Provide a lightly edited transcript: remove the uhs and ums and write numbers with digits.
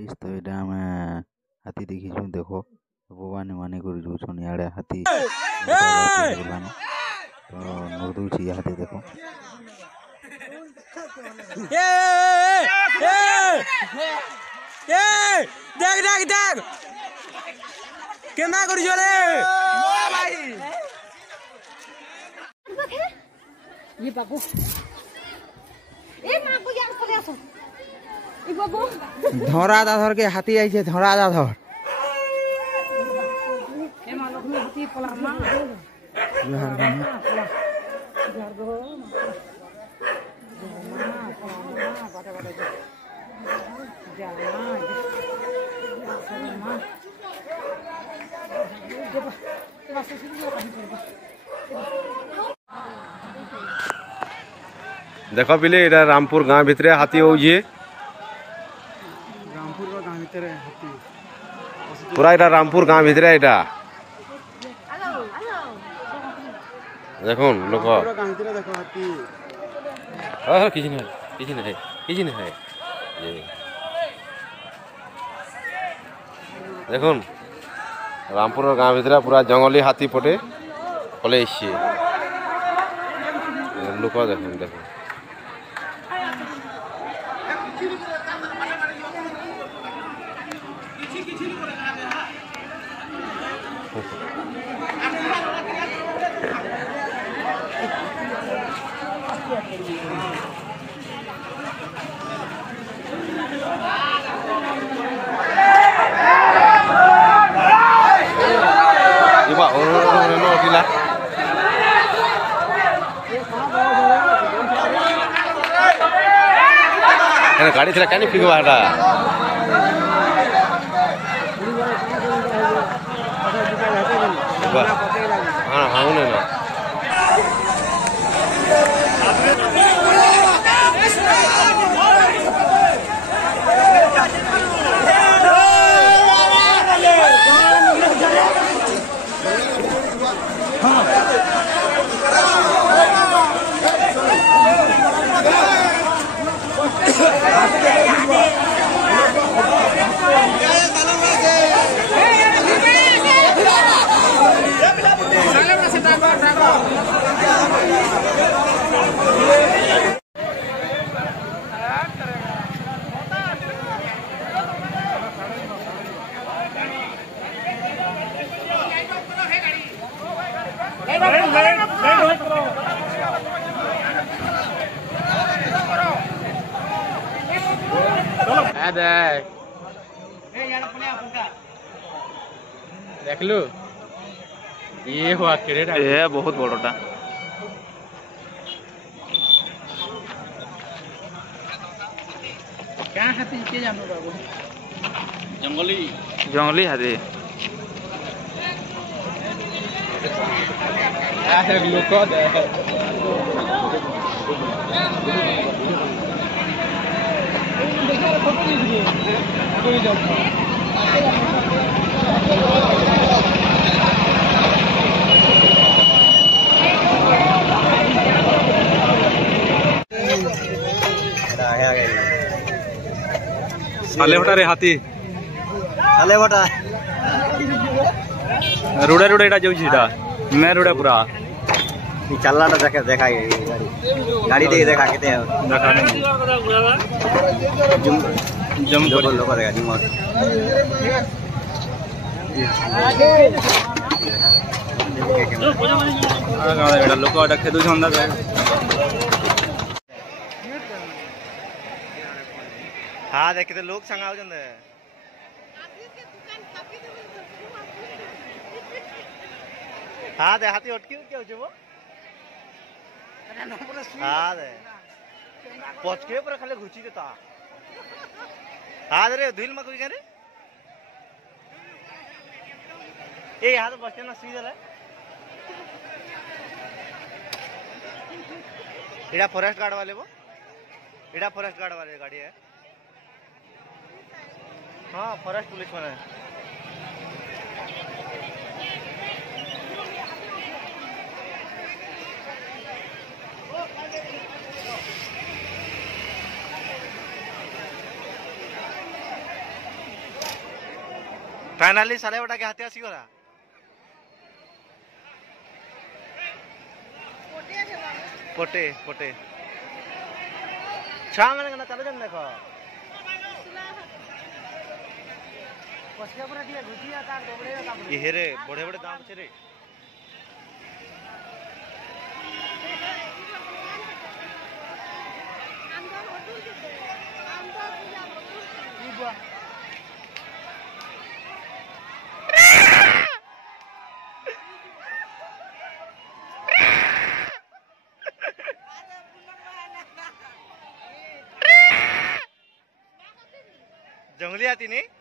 guys तो एटा हमें हाथी देखिछु देखो भगवान माने कर जोछन याडे हाथी तो नोदू छी हाथी देखो ए देख देख देख केना करि जोरे ओ भाई ये बाबू ए मां को यार चले आसो ए बाबू धरा दाधर के हाथी आई छे धरा दाधर ए मां लोग हाथी पला मां जोहार गो जोहार गो बाटे बाटे जा मां देख पिले एटा रामपुर गाँव भितर हाथी हो रामपुर गाँव भितर हाथी पूरा एटा रामपुर गाँव भितर एटा देखो लोक गाँव भितर देखो हाथी किछि नहीं देखो रामपुर गाँव भितर पूरा जंगली हाथी पटे पले लोक देख देख गाड़ी थी क्या फिंगवा हाँ हाँ ना देख लो ये हुआ ये बहुत बड़टा क्या हाथी के जानो बाबू जंगली हाथी लोक साले भटा रे हाथी साले भटा रुड़ा रुड़ा एटा जाउछि एटा मैं रुड़ा पूरा चलना देखा देखा गाड़ी देख देखा केते देखा नहीं जम बोल लोग देखा जिम एटा लोक एटा खेदु छंदा हाँ देखते लोग संगाव जंदे हाँ दे हाथी अटकी क्या हो वो हाँ दे पचके पर खाली घुची देता हाँ दे रे धुल मक रे ए यहाँ तो बस ना सीधा है इड़ा फॉरेस्ट गार्ड वाले वो इड़ा फॉरेस्ट गार्ड वाले गाड़ी है हाँ फॉरेस्ट पुलिस वाले फाइनाली साले बटा के हाथी आसी गला पोटे पोटे छा मैंने कहना चलो जन देखो ये रे बड़े बड़े दाम छे रे जंगली हाथी नहीं